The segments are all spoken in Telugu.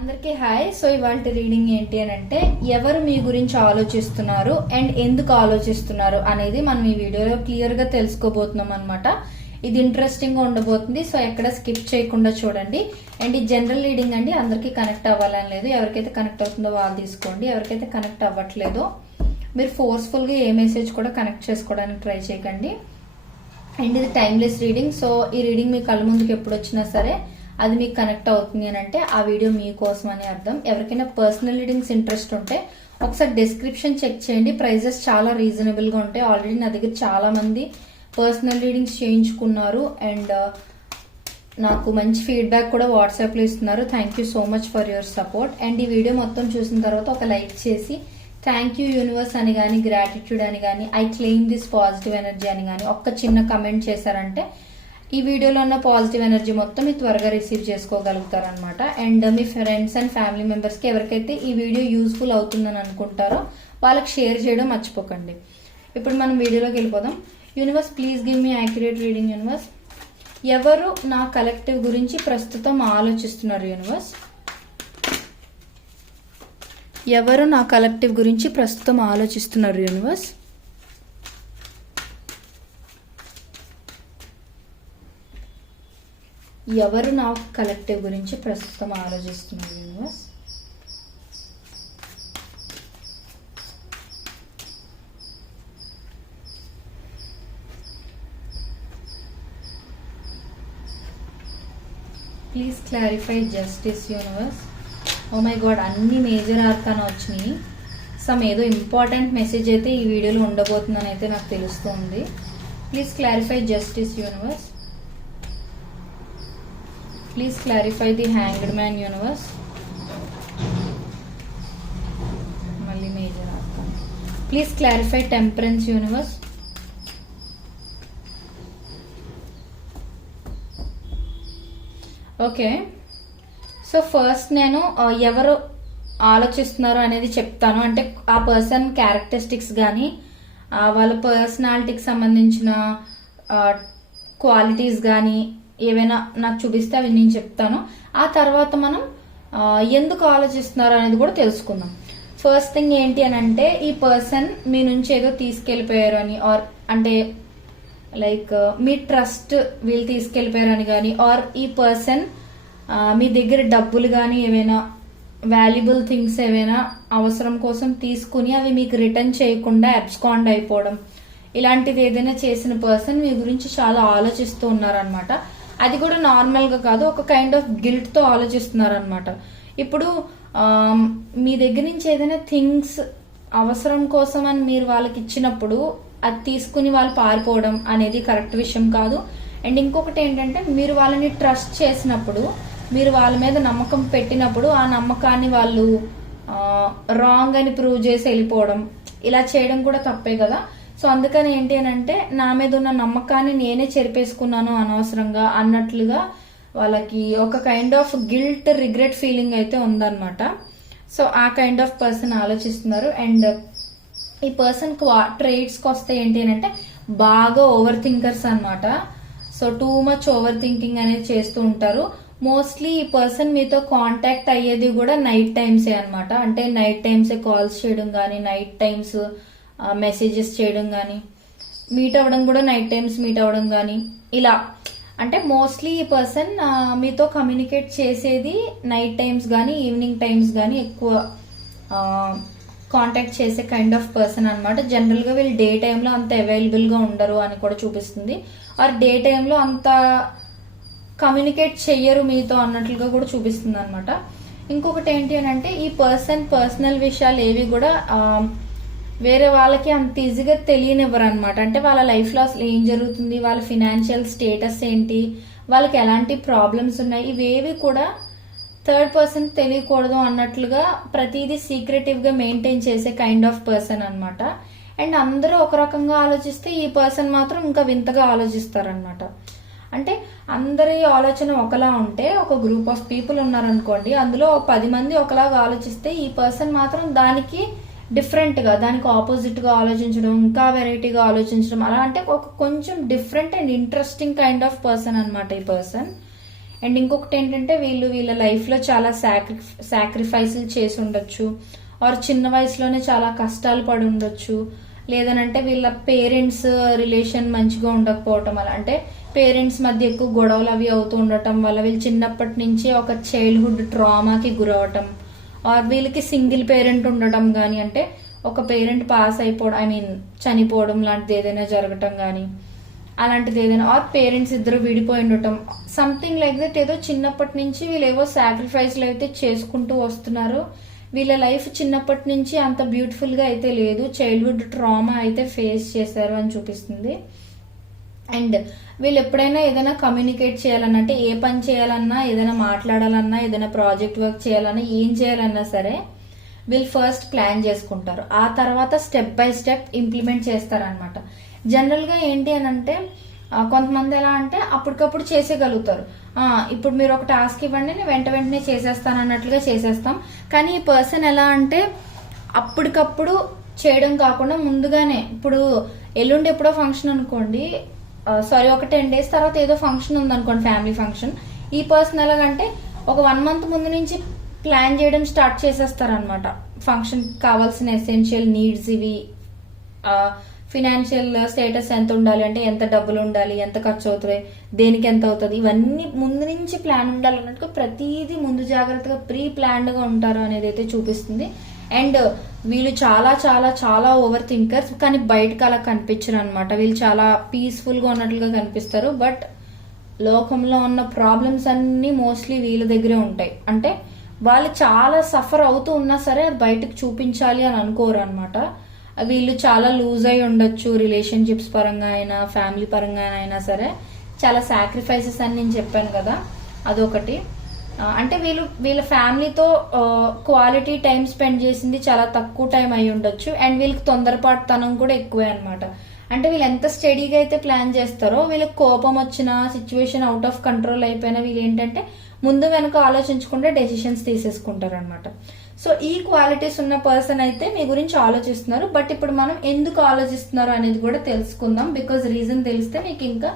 అందరికీ హాయ్. సో ఇవాళ రీడింగ్ ఏంటి అని అంటే ఎవరు మీ గురించి ఆలోచిస్తున్నారు అండ్ ఎందుకు ఆలోచిస్తున్నారు అనేది మనం ఈ వీడియోలో క్లియర్ గా తెలుసుకోబోతున్నాం అనమాట. ఇది ఇంట్రెస్టింగ్ గా ఉండబోతుంది. సో ఎక్కడ స్కిప్ చేయకుండా చూడండి. అండ్ ఈ జనరల్ రీడింగ్ అండి, అందరికీ కనెక్ట్ అవ్వాలని లేదు. ఎవరికైతే కనెక్ట్ అవుతుందో వాళ్ళు తీసుకోండి. ఎవరికైతే కనెక్ట్ అవ్వట్లేదో మీరు ఫోర్స్ఫుల్ గా ఏ మెసేజ్ కూడా కనెక్ట్ చేసుకోవడానికి ట్రై చేయకండి. అండ్ ఇది టైమ్లెస్ రీడింగ్. సో ఈ రీడింగ్ మీ కళ్ళ ముందుకు ఎప్పుడు వచ్చినా సరే అది మీకు కనెక్ట్ అవుతుంది అని అంటే ఆ వీడియో మీకోసం అని అర్థం. ఎవరికైనా పర్సనల్ రీడింగ్స్ ఇంట్రెస్ట్ ఉంటే ఒకసారి డిస్క్రిప్షన్ చెక్ చేయండి. ప్రైజెస్ చాలా రీజనబుల్ గా ఉంటాయి. ఆల్రెడీ నా దగ్గర చాలా మంది పర్సనల్ రీడింగ్స్ చేయించుకున్నారు అండ్ నాకు మంచి ఫీడ్బ్యాక్ కూడా వాట్సాప్ లో ఇస్తున్నారు. Thank you so much for your support. And ఈ వీడియో మొత్తం చూసిన తర్వాత ఒక లైక్ చేసి థ్యాంక్ యూ యూనివర్స్ అని కానీ, గ్రాటిట్యూడ్ అని కానీ, I claim this positive energy అని కానీ ఒక్క చిన్న కమెంట్ చేశారంటే ఈ వీడియోలో ఉన్న పాజిటివ్ ఎనర్జీ మొత్తం మీరు త్వరగా రిసీవ్ చేసుకోగలుగుతారనమాట. అండ్ మీ ఫ్రెండ్స్ అండ్ ఫ్యామిలీ మెంబర్స్ కి ఎవరికైతే ఈ వీడియో యూస్ఫుల్ అవుతుందని అనుకుంటారో వాళ్ళకి షేర్ చేయడం మర్చిపోకండి. ఇప్పుడు మనం వీడియోలోకి వెళ్ళిపోదాం. Universe please give me accurate reading. Universe ఎవరు నా కలెక్టివ్ గురించి ప్రస్తుతం ఆలోచిస్తున్నారు? యూనివర్స్ ఎవరు నా కలెక్టివ్ గురించి ప్రస్తుతం ఆలోచిస్తున్నారు? యూనివర్స్ ఎవరు నా కలెక్టివ్ గురించి ప్రస్తుతం ఆలోచిస్తున్నారు? Universe please clarify justice. Universe oh my god, అన్ని మేజర్ ఆర్కానా వచ్చినాయి. సమ్ ఏదో ఇంపార్టెంట్ మెసేజ్ అయితే ఈ వీడియోలో ఉండబోతుందని అయితే నాకు తెలుస్తుంది. Please clarify justice. Universe please clarify the hanged man. Universe మళ్ళీ major arcana. Please clarify temperance. Universe okay. So first నేను ఎవరు ఆలోచిస్తున్నారు అనేది చెప్తాను. అంటే ఆ పర్సన్ క్యారెక్టరిస్టిక్స్ కానీ వాళ్ళ పర్సనాలిటీకి సంబంధించిన క్వాలిటీస్ కానీ ఏవైనా నాకు చూపిస్తే అవి నేను చెప్తాను. ఆ తర్వాత మనం ఎందుకు ఆలోచిస్తున్నారు అనేది కూడా తెలుసుకుందాం. ఫస్ట్ థింగ్ ఏంటి అని అంటే ఈ పర్సన్ మీ నుంచి ఏదో తీసుకెళ్లిపోయారు అని, ఆర్ అంటే లైక్ మీ ట్రస్ట్ వీళ్ళు తీసుకెళ్లిపోయారు అని కానీ, ఆర్ ఈ పర్సన్ మీ దగ్గర డబ్బులు కానీ ఏవైనా వాల్యుబుల్ థింగ్స్ ఏవైనా అవసరం కోసం తీసుకుని అవి మీకు రిటర్న్ చేయకుండా అబ్స్కాండ్ అయిపోవడం, ఇలాంటిది ఏదైనా చేసిన పర్సన్ మీ గురించి చాలా ఆలోచిస్తూ ఉన్నారనమాట. అది కూడా నార్మల్ గా కాదు, ఒక కైండ్ ఆఫ్ గిల్ట్ తో ఆలోచిస్తున్నారనమాట. ఇప్పుడు మీ దగ్గర నుంచి ఏదైనా థింగ్స్ అవసరం కోసం అని మీరు వాళ్ళకి ఇచ్చినప్పుడు అది తీసుకుని వాళ్ళు పారిపోవడం అనేది కరెక్ట్ విషయం కాదు. అండ్ ఇంకొకటి ఏంటంటే మీరు వాళ్ళని ట్రస్ట్ చేసినప్పుడు, మీరు వాళ్ళ మీద నమ్మకం పెట్టినప్పుడు ఆ నమ్మకాన్ని వాళ్ళు రాంగ్ అని ప్రూవ్ చేసి వెళ్ళిపోవడం, ఇలా చేయడం కూడా తప్పే కదా. సో అందుకని ఏంటి అని అంటే నా మీద ఉన్న నమ్మకాన్ని నేనే చెరిపేసుకున్నాను అనవసరంగా అన్నట్లుగా వాళ్ళకి ఒక kind of guilt, regret feeling అయితే ఉందన్నమాట. సో ఆ కైండ్ ఆఫ్ పర్సన్ ఆలోచిస్తున్నారు. అండ్ ఈ పర్సన్ ట్రేడ్స్కి వస్తే ఏంటి అని అంటే బాగా ఓవర్ థింకర్స్ అనమాట. So too much over thinking అనేది చేస్తూ ఉంటారు. మోస్ట్లీ ఈ పర్సన్ మీతో కాంటాక్ట్ అయ్యేది కూడా నైట్ టైమ్సే అనమాట. అంటే నైట్ టైమ్సే కాల్స్ చేయడం కానీ, నైట్ టైమ్స్ మెసేజెస్ చేయడం కానీ, మీట్ అవ్వడం కూడా నైట్ టైమ్స్ మీట్ అవ్వడం కానీ, ఇలా అంటే మోస్ట్లీ ఈ పర్సన్ మీతో కమ్యూనికేట్ చేసేది నైట్ టైమ్స్ కానీ, ఈవినింగ్ టైమ్స్ కానీ ఎక్కువ కాంటాక్ట్ చేసే కైండ్ ఆఫ్ పర్సన్ అనమాట. జనరల్ గా వీళ్ళు డే టైంలో అంత అవైలబుల్ గా ఉండరు అని కూడా చూపిస్తుంది. ఆర్ డే టైంలో అంత కమ్యూనికేట్ చెయ్యరు మీతో అన్నట్లుగా కూడా చూపిస్తుంది అనమాట. ఇంకొకటి ఏంటి అని అంటే ఈ పర్సన్ పర్సనల్ విషయాలు ఏవి కూడా వేరే వాళ్ళకి అంత ఈజీగా తెలియనివ్వరు అనమాట. అంటే వాళ్ళ లైఫ్ లో అసలు ఏం జరుగుతుంది, వాళ్ళ ఫినాన్షియల్ స్టేటస్ ఏంటి, వాళ్ళకి ఎలాంటి ప్రాబ్లమ్స్ ఉన్నాయి, ఇవేవి కూడా థర్డ్ పర్సన్ తెలియకూడదు అన్నట్లుగా ప్రతిదీ సీక్రెటివ్ గా మెయింటైన్ చేసే కైండ్ ఆఫ్ పర్సన్ అనమాట. అండ్ అందరూ ఒక రకంగా ఆలోచిస్తే ఈ పర్సన్ మాత్రం ఇంకా వింతగా ఆలోచిస్తారనమాట. అంటే అందరి ఆలోచన ఒకలా ఉంటే ఒక గ్రూప్ ఆఫ్ పీపుల్ ఉన్నారనుకోండి, అందులో 10 మంది ఒకలాగా ఆలోచిస్తే ఈ పర్సన్ మాత్రం దానికి డిఫరెంట్ గా, దానికి ఆపోజిట్ గా ఆలోచించడం, ఇంకా వెరైటీగా ఆలోచించడం, అలా అంటే ఒక కొంచెం different and interesting kind of person అనమాట ఈ పర్సన్. అండ్ ఇంకొకటి ఏంటంటే వీళ్ళ లైఫ్ లో చాలా సాక్రిఫైస్లు చేసి ఉండొచ్చు, ఆర్ చిన్న వయసులోనే చాలా కష్టాలు పడి ఉండొచ్చు, లేదనంటే వీళ్ళ పేరెంట్స్ రిలేషన్ మంచిగా ఉండకపోవటం వల్ల, అంటే పేరెంట్స్ మధ్య ఎక్కువ గొడవలు అవి అవుతూ ఉండటం వల్ల వీళ్ళు చిన్నప్పటి నుంచి ఒక చైల్డ్హుడ్ ట్రామాకి గురవటం, ఆర్ వీళ్ళకి సింగిల్ పేరెంట్ ఉండటం కానీ, అంటే ఒక పేరెంట్ పాస్ అయిపోవడం చనిపోవడం లాంటిది ఏదైనా జరగటం కానీ అలాంటిది ఏదైనా, ఆర్ పేరెంట్స్ ఇద్దరు విడిపోయి ఉండటం, సంథింగ్ లైక్ దట్. ఏదో చిన్నప్పటి నుంచి వీళ్ళు ఏవో సాక్రిఫైస్లు అయితే చేసుకుంటూ వస్తున్నారు. వీళ్ళ లైఫ్ చిన్నప్పటి నుంచి అంత బ్యూటిఫుల్ గా అయితే లేదు, చైల్డ్హుడ్ ట్రామా అయితే ఫేస్ చేశారు అని చూపిస్తుంది. అండ్ వీళ్ళు ఎప్పుడైనా ఏదైనా కమ్యూనికేట్ చేయాలన్నా, అంటే ఏ పని చేయాలన్నా, ఏదైనా మాట్లాడాలన్నా, ఏదైనా ప్రాజెక్ట్ వర్క్ చేయాలన్నా, ఏం చేయాలన్నా సరే వీళ్ళు ఫస్ట్ ప్లాన్ చేసుకుంటారు, ఆ తర్వాత స్టెప్ బై స్టెప్ ఇంప్లిమెంట్ చేస్తారనమాట. జనరల్ గా ఏంటి అని అంటే కొంతమంది ఎలా అంటే అప్పటికప్పుడు చేసేయగలుగుతారు. ఇప్పుడు మీరు ఒక టాస్క్ ఇవ్వండి, నేను వెంటనే చేసేస్తాను అన్నట్లుగా చేసేస్తాం. కానీ ఈ పర్సన్ ఎలా అంటే అప్పటికప్పుడు చేయడం కాకుండా ముందుగానే, ఇప్పుడు ఎల్లుండి ఎప్పుడో ఫంక్షన్ అనుకోండి, ఒక 10 days తర్వాత ఏదో ఫంక్షన్ ఉందనుకోండి, ఫ్యామిలీ ఫంక్షన్, ఈ పర్సన్ ఎలాగంటే ఒక 1 month ముందు నుంచి ప్లాన్ చేయడం స్టార్ట్ చేసేస్తారనమాట. ఫంక్షన్ కావాల్సిన ఎసెన్షియల్ నీడ్స్ ఇవి, ఫినాన్షియల్ స్టేటస్ ఎంత ఉండాలి, అంటే ఎంత డబ్బులు ఉండాలి, ఎంత ఖర్చు అవుతుంది, దేనికి ఎంత అవుతుంది, ఇవన్నీ ముందు నుంచి ప్లాన్ ఉండాలి అన్నట్టుగా ప్రతిదీ ముందు జాగ్రత్తగా ప్రీ ప్లాన్డ్ గా ఉంటారు అనేది అయితే చూపిస్తుంది. అండ్ వీళ్ళు చాలా చాలా చాలా ఓవర్ థింకర్స్, కానీ బయటకు అలా కనిపించరు అనమాట. వీళ్ళు చాలా పీస్ఫుల్ గా ఉన్నట్లుగా కనిపిస్తారు, బట్ లోకంలో ఉన్న ప్రాబ్లమ్స్ అన్ని మోస్ట్లీ వీళ్ళ దగ్గరే ఉంటాయి. అంటే వాళ్ళు చాలా సఫర్ అవుతూ ఉన్నా సరే అది బయటకు చూపించాలి అని అనుకోరు అనమాట. వీళ్ళు చాలా లూజ్ అయి ఉండొచ్చు, రిలేషన్షిప్స్ పరంగా అయినా ఫ్యామిలీ పరంగా అయినా సరే చాలా సాక్రిఫైసెస్ అని నేను చెప్పాను కదా, అదొకటి. అంటే వీళ్ళ ఫ్యామిలీతో క్వాలిటీ టైం స్పెండ్ చేసింది చాలా తక్కువ టైం అయి ఉండొచ్చు. అండ్ వీళ్ళకి తొందరపాటుతనం కూడా ఎక్కువే అనమాట. అంటే వీళ్ళు ఎంత స్టడీగా అయితే ప్లాన్ చేస్తారో, వీళ్ళకి కోపం వచ్చిన, సిచ్యువేషన్ అవుట్ ఆఫ్ కంట్రోల్ అయిపోయినా వీళ్ళు ఏంటంటే ముందు వెనుక ఆలోచించకుండా డెసిషన్స్ తీసేసుకుంటారు అనమాట. సో ఈ క్వాలిటీస్ ఉన్న పర్సన్ అయితే మీ గురించి ఆలోచిస్తున్నారు. బట్ ఇప్పుడు మనం ఎందుకు ఆలోచిస్తున్నారు అనేది కూడా తెలుసుకుందాం. బికాజ్ రీజన్ తెలిస్తే మీకు ఇంకా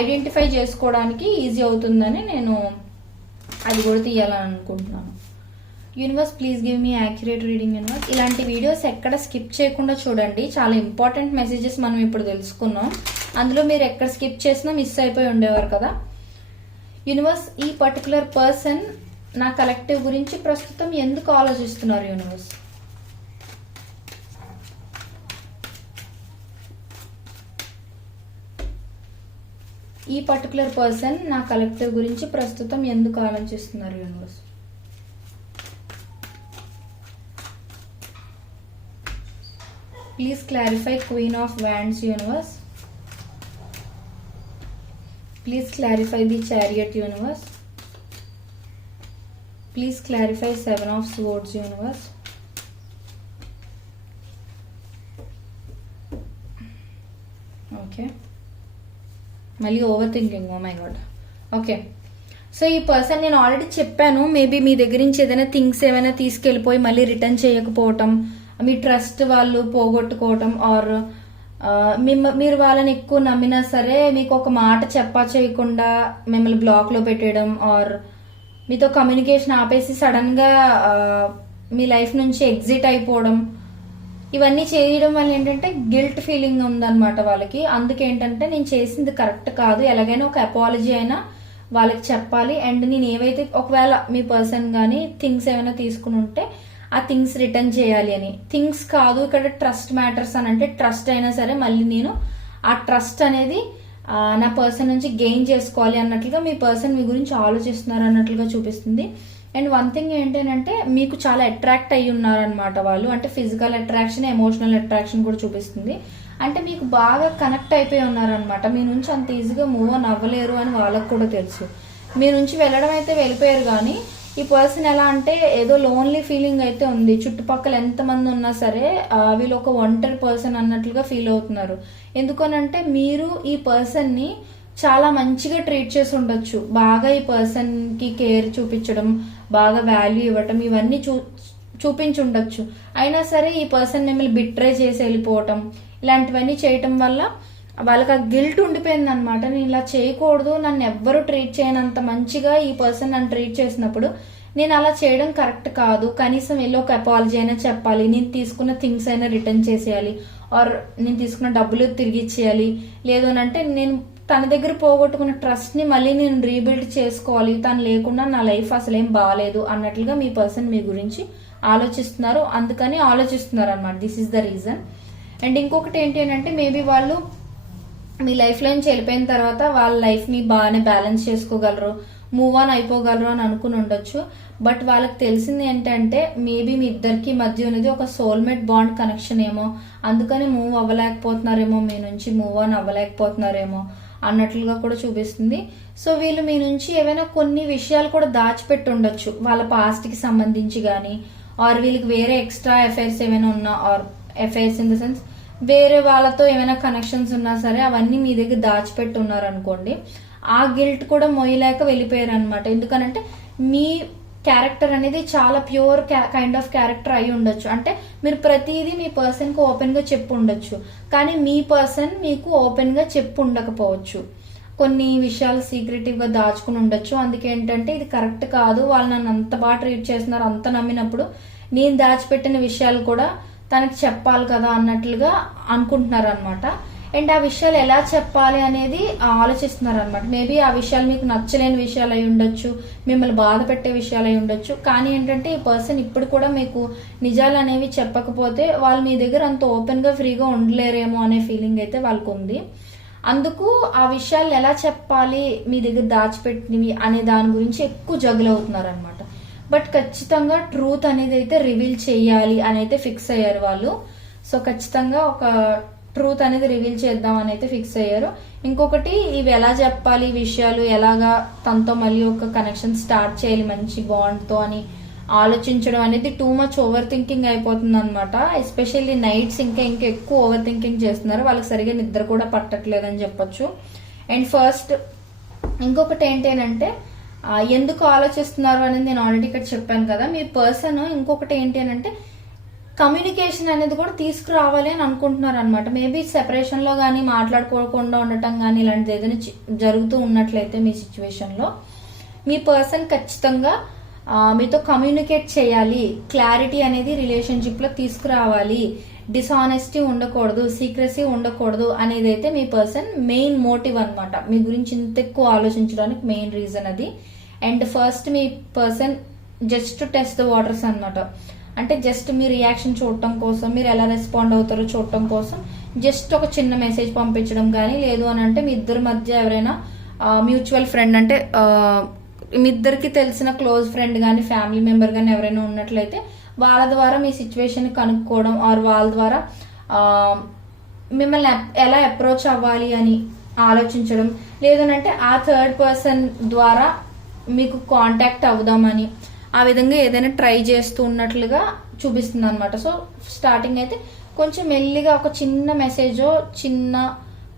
ఐడెంటిఫై చేసుకోవడానికి ఈజీ అవుతుందని నేను అది కూడా తీయాలని అనుకుంటున్నాను. Universe please give me accurate reading. Universe ఇలాంటి వీడియోస్ ఎక్కడ స్కిప్ చేయకుండా చూడండి. చాలా ఇంపార్టెంట్ మెసేజెస్ మనం ఇప్పుడు తెలుసుకున్నాం. అందులో మీరు ఎక్కడ స్కిప్ చేసినా మిస్ అయిపోయి ఉండేవారు కదా. యూనివర్స్ ఈ పర్టికులర్ పర్సన్ నా కలెక్టివ్ గురించి ప్రస్తుతం ఎందుకు ఆలోచిస్తున్నారు యూనివర్స్? ఈ పర్టికులర్ పర్సన్ నా కలెక్టివ్ గురించి ప్రస్తుతం ఎందుకు ఆలోచిస్తున్నారు universe? Please clarify queen of wands universe. Please clarify the chariot universe. Please clarify 7 of swords universe. Okay. మళ్ళీ over thinking. Oh my god. Okay, so ఈ పర్సన్ నేను ఆల్రెడీ చెప్పాను, మేబీ మీ దగ్గర నుంచి ఏదైనా థింగ్స్ ఏమైనా తీసుకెళ్లిపోయి మళ్ళీ రిటర్న్ చేయకపోవటం, మీ ట్రస్ట్ వాళ్ళు పోగొట్టుకోవటం, ఆర్ మీరు వాళ్ళని ఎక్కువ నమ్మినా సరే మీకు ఒక మాట చేయకుండా మిమ్మల్ని బ్లాక్ లో పెట్టేయడం, ఆర్ మీతో కమ్యూనికేషన్ ఆపేసి సడన్ గా మీ లైఫ్ నుంచి ఎగ్జిట్ అయిపోవడం, ఇవన్నీ చేయడం వల్ల ఏంటంటే గిల్ట్ ఫీలింగ్ ఉందన్నమాట వాళ్ళకి. అందుకేంటంటే నేను చేసింది కరెక్ట్ కాదు, ఎలాగైనా ఒక అపాలజీ అయినా వాళ్ళకి చెప్పాలి. అండ్ నేను ఏవైతే ఒకవేళ మీ పర్సన్ గానీ థింగ్స్ ఏమైనా తీసుకుని ఉంటే ఆ థింగ్స్ రిటర్న్ చేయాలి అని. థింగ్స్ కాదు ఇక్కడ ట్రస్ట్ మ్యాటర్స్ అని, అంటే ట్రస్ట్ అయినా సరే మళ్ళీ నేను ఆ ట్రస్ట్ అనేది నా పర్సన్ నుంచి గెయిన్ చేసుకోవాలి అన్నట్లుగా మీ పర్సన్ మీ గురించి ఆలోచిస్తున్నారు అన్నట్లుగా చూపిస్తుంది. అండ్ వన్ థింగ్ ఏంటంటే మీకు చాలా అట్రాక్ట్ అయ్యి ఉన్నారనమాట వాళ్ళు, అంటే ఫిజికల్ అట్రాక్షన్, ఎమోషనల్ అట్రాక్షన్ కూడా చూపిస్తుంది. అంటే మీకు బాగా కనెక్ట్ అయిపోయి ఉన్నారనమాట. మీ నుంచి అంత ఈజీగా మూవ్ ఆన్ అవ్వలేరు అని వాళ్ళకు కూడా తెలుసు. మీ నుంచి వెళ్ళడం అయితే వెళ్ళిపోయారు, కానీ ఈ పర్సన్ ఎలా అంటే ఏదో లోన్లీ ఫీలింగ్ అయితే ఉంది. చుట్టుపక్కల ఎంతమంది ఉన్నా సరే వీళ్ళు ఒక ఒంటరి పర్సన్ అన్నట్లుగా ఫీల్ అవుతున్నారు. ఎందుకనంటే మీరు ఈ పర్సన్ ని చాలా మంచిగా ట్రీట్ చేసి ఉండొచ్చు, బాగా ఈ పర్సన్ కి కేర్ చూపించడం, బాగా వాల్యూ ఇవ్వటం, ఇవన్నీ చూపించి ఉండొచ్చు. అయినా సరే ఈ పర్సన్ మిమ్మల్ని బిట్రే చేసి వెళ్ళిపోవటం, ఇలాంటివన్నీ చేయటం వల్ల వాళ్ళకి ఆ గిల్ట్ ఉండిపోయింది అనమాట. నేను ఇలా చేయకూడదు, నన్ను ఎవ్వరు ట్రీట్ చేయనంత మంచిగా ఈ పర్సన్ నన్ను ట్రీట్ చేసినప్పుడు నేను అలా చేయడం కరెక్ట్ కాదు, కనీసం వెళ్ళి ఒక అపాలజీ అయినా చెప్పాలి, నేను తీసుకున్న థింగ్స్ అయినా రిటర్న్ చేసేయాలి, ఆర్ నేను తీసుకున్న డబ్బులు తిరిగి ఇచ్చేయాలి, లేదు అంటే నేను తన దగ్గర పోగొట్టుకున్న ట్రస్ట్ ని మళ్ళీ నేను రీబిల్డ్ చేసుకోవాలి, తను లేకుండా నా లైఫ్ అసలేం బాగాలేదు అన్నట్లుగా మీ పర్సన్ మీ గురించి ఆలోచిస్తున్నారు. అందుకని ఆలోచిస్తున్నారు అనమాట. This is the reason. And ఇంకొకటి ఏంటి అంటే మేబీ వాళ్ళు మీ లైఫ్ లో నుంచి వెళ్ళిపోయిన తర్వాత వాళ్ళ లైఫ్ ని బాగానే బ్యాలెన్స్ చేసుకోగలరు, మూవ్ ఆన్ అయిపోగలరు అని అనుకుని ఉండొచ్చు. బట్ వాళ్ళకి తెలిసింది ఏంటంటే మేబీ మీ ఇద్దరికి మధ్య ఉన్నది ఒక సోల్మేట్ బాండ్ కనెక్షన్ ఏమో, అందుకని మూవ్ అవ్వలేకపోతున్నారేమో, మీ నుంచి మూవ్ ఆన్ అవ్వలేకపోతున్నారేమో అన్నట్లుగా కూడా చూపిస్తుంది. సో వీళ్ళు మీ నుంచి ఏవైనా కొన్ని విషయాలు కూడా దాచిపెట్టి ఉండొచ్చు, వాళ్ళ పాస్ట్ కి సంబంధించి గానీ, ఆర్ వీళ్ళకి వేరే ఎక్స్ట్రా అఫైర్స్ ఏమైనా ఉన్నా, or affairs in the sense వేరే వాళ్ళతో ఏమైనా కనెక్షన్స్ ఉన్నా సరే అవన్నీ మీ దగ్గర దాచిపెట్టి ఉన్నారు అనుకోండి. ఆ గిల్ట్ కూడా మొయ్యలేక వెళ్ళిపోయారు అనమాట. ఎందుకనంటే మీ క్యారెక్టర్ అనేది చాలా ప్యూర్ కైండ్ ఆఫ్ క్యారెక్టర్ అయి ఉండొచ్చు. అంటే మీరు ప్రతిదీ మీ పర్సన్ కు ఓపెన్ గా చెప్పు ఉండొచ్చు, కానీ మీ పర్సన్ మీకు ఓపెన్ గా చెప్పు ఉండకపోవచ్చు, కొన్ని విషయాలు సీక్రెటివ్ గా దాచుకుని ఉండొచ్చు. అందుకేంటంటే ఇది కరెక్ట్ కాదు, వాళ్ళు నన్ను అంత బాగా ట్రీట్ చేస్తున్నారు, అంత నమ్మినప్పుడు నేను దాచిపెట్టిన విషయాలు కూడా తనకి చెప్పాలి కదా అన్నట్లుగా అనుకుంటున్నారు అనమాట. అండ్ ఆ విషయాలు ఎలా చెప్పాలి అనేది ఆలోచిస్తున్నారు అనమాట. మేబీ ఆ విషయాలు మీకు నచ్చలేని విషయాలు అయి ఉండొచ్చు, మిమ్మల్ని బాధ పెట్టే విషయాలు అయి ఉండొచ్చు. కానీ ఏంటంటే ఈ పర్సన్ ఇప్పుడు కూడా మీకు నిజాలు అనేవి చెప్పకపోతే వాళ్ళు మీ దగ్గర అంత ఓపెన్ గా ఫ్రీగా ఉండలేరేమో అనే ఫీలింగ్ అయితే వాళ్ళకు ఉంది. అందుకు ఆ విషయాలు ఎలా చెప్పాలి మీ దగ్గర దాచిపెట్టినవి అనే దాని గురించి ఎక్కువ జగులు అవుతున్నారు అనమాట. బట్ ఖచ్చితంగా ట్రూత్ అనేది అయితే రివీల్ చేయాలి అని అయితే ఫిక్స్ అయ్యారు వాళ్ళు. సో ఖచ్చితంగా ఒక ట్రూత్ అనేది రివీల్ చేద్దాం అని అయితే ఫిక్స్ అయ్యారు. ఇంకొకటి ఇవి ఎలా చెప్పాలి, ఈ విషయాలు ఎలాగా తనతో మళ్ళీ ఒక కనెక్షన్ స్టార్ట్ చేయాలి మంచి బాండ్ తో అని ఆలోచించడం అనేది టూ మచ్ ఓవర్ థింకింగ్ అయిపోతుంది అనమాట. ఎస్పెషల్లీ నైట్స్ ఇంకా ఎక్కువ ఓవర్ థింకింగ్ చేస్తున్నారు, వాళ్ళకి సరిగా నిద్ర కూడా పట్టట్లేదని చెప్పొచ్చు. అండ్ ఫస్ట్ ఇంకొకటి ఏంటంటే ఎందుకు ఆలోచిస్తున్నారు అనేది నేను ఆల్రెడీ ఇక్కడ చెప్పాను కదా. మీ పర్సన్ ఇంకొకటి ఏంటి అంటే కమ్యూనికేషన్ అనేది కూడా తీసుకురావాలి అని అనుకుంటున్నారు అనమాట. మేబీ సెపరేషన్ లో గానీ మాట్లాడుకోకుండా ఉండటం గానీ ఇలాంటిది ఏదైనా జరుగుతూ ఉన్నట్లయితే మీ సిచ్యువేషన్ లో మీ పర్సన్ ఖచ్చితంగా మీతో కమ్యూనికేట్ చేయాలి, క్లారిటీ అనేది రిలేషన్షిప్ లో తీసుకురావాలి, డిసానెస్టీ ఉండకూడదు, సీక్రెసీ ఉండకూడదు అనేది అయితే మీ పర్సన్ మెయిన్ మోటివ్ అనమాట. మీ గురించి ఇంత ఎక్కువ ఆలోచించడానికి మెయిన్ రీజన్ అది. And first me person just to test the waters అనమాట. అంటే జస్ట్ మీ రియాక్షన్ చూడటం కోసం, మీరు ఎలా రెస్పాండ్ అవుతారో చూడటం కోసం జస్ట్ ఒక చిన్న మెసేజ్ పంపించడం కానీ, లేదు అని అంటే మీ ఇద్దరి మధ్య ఎవరైనా మ్యూచువల్ ఫ్రెండ్ అంటే మీ ఇద్దరికి తెలిసిన క్లోజ్ ఫ్రెండ్ కానీ ఫ్యామిలీ మెంబర్ కానీ ఎవరైనా ఉన్నట్లయితే వాళ్ళ ద్వారా మీ సిచ్యువేషన్ కనుక్కోవడం, ఆర్ వాళ్ళ ద్వారా మిమ్మల్ని ఎలా అప్రోచ్ అవ్వాలి అని ఆలోచించడం, లేదనంటే ఆ థర్డ్ పర్సన్ ద్వారా మీకు కాంటాక్ట్ అవుదామని ఆ విధంగా ఏదైనా ట్రై చేస్తూ ఉన్నట్లుగా చూపిస్తుంది అనమాట. సో స్టార్టింగ్ అయితే కొంచెం మెల్లిగా ఒక చిన్న మెసేజ్, చిన్న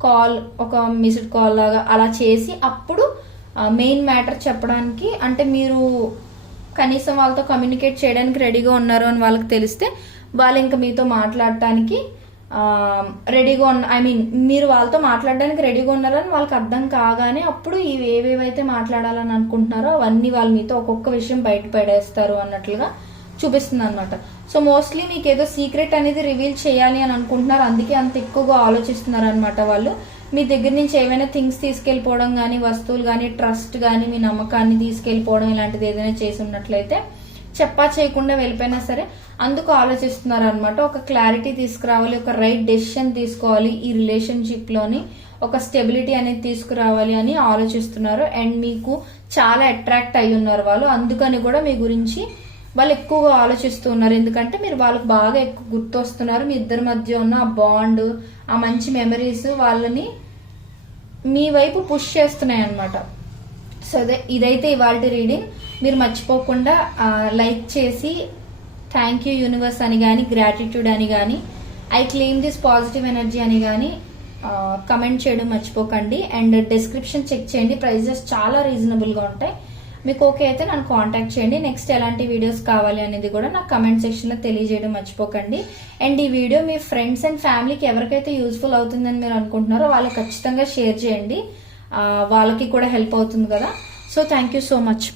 కాల్, ఒక మిస్డ్ కాల్ లాగా అలా చేసి అప్పుడు మెయిన్ మ్యాటర్ చెప్పడానికి, అంటే మీరు కనీసం వాళ్ళతో కమ్యూనికేట్ చేయడానికి రెడీగా ఉన్నారు అని వాళ్ళకి తెలిస్తే వాళ్ళు ఇంకా మీతో మాట్లాడటానికి రెడీగా మీరు వాళ్ళతో మాట్లాడడానికి రెడీగా ఉన్నారని వాళ్ళకి అర్థం కాగానే అప్పుడు ఇవి ఏవేవైతే మాట్లాడాలని అనుకుంటున్నారో అవన్నీ వాళ్ళు మీతో ఒక్కొక్క విషయం బయట పడేస్తారు అన్నట్లుగా చూపిస్తుంది అనమాట. సో మోస్ట్లీ మీకు ఏదో సీక్రెట్ అనేది రివీల్ చేయాలి అని అనుకుంటున్నారు, అందుకే అంత ఎక్కువగా ఆలోచిస్తున్నారు అనమాట. వాళ్ళు మీ దగ్గర నుంచి ఏమైనా థింగ్స్ తీసుకెళ్లిపోవడం కానీ, వస్తువులు కానీ, ట్రస్ట్ కానీ, మీ నమ్మకాన్ని తీసుకెళ్లిపోవడం ఇలాంటిది ఏదైనా చేసి ఉన్నట్లయితే చెప్పా చేయకుండా వెళ్ళిపోయినా సరే అందుకు ఆలోచిస్తున్నారు అనమాట. ఒక క్లారిటీ తీసుకురావాలి, ఒక రైట్ డెసిషన్ తీసుకోవాలి, ఈ రిలేషన్షిప్ లోని ఒక స్టెబిలిటీ అనేది తీసుకురావాలి అని ఆలోచిస్తున్నారు. అండ్ మీకు చాలా అట్రాక్ట్ అయి ఉన్నారు వాళ్ళు, అందుకని కూడా మీ గురించి వాళ్ళు ఎక్కువగా ఆలోచిస్తూ ఉన్నారు. ఎందుకంటే మీరు వాళ్ళకి బాగా ఎక్కువ గుర్తొస్తున్నారు, మీ ఇద్దరి మధ్య ఉన్న ఆ బాండ్, ఆ మంచి మెమరీస్ వాళ్ళని మీ వైపు పుష్ చేస్తున్నాయి అనమాట. సో ఇదైతే ఇవాళ రీడింగ్. మీరు మర్చిపోకుండా లైక్ చేసి థ్యాంక్ యూ యూనివర్స్ అని కానీ, గ్రాటిట్యూడ్ అని కానీ, I claim this positive energy అని కానీ కమెంట్ చేయడం మర్చిపోకండి. అండ్ డిస్క్రిప్షన్ చెక్ చేయండి, ప్రైజెస్ చాలా రీజనబుల్ గా ఉంటాయి. మీకు ఓకే అయితే నన్ను కాంటాక్ట్ చేయండి. నెక్స్ట్ ఎలాంటి వీడియోస్ కావాలి అనేది కూడా నాకు కమెంట్ సెక్షన్ లో తెలియజేయడం మర్చిపోకండి. అండ్ ఈ వీడియో మీ ఫ్రెండ్స్ అండ్ ఫ్యామిలీకి ఎవరికైతే యూస్ఫుల్ అవుతుందని మీరు అనుకుంటున్నారో వాళ్ళకి ఖచ్చితంగా షేర్ చేయండి. వాళ్ళకి కూడా హెల్ప్ అవుతుంది కదా. So thank you so much.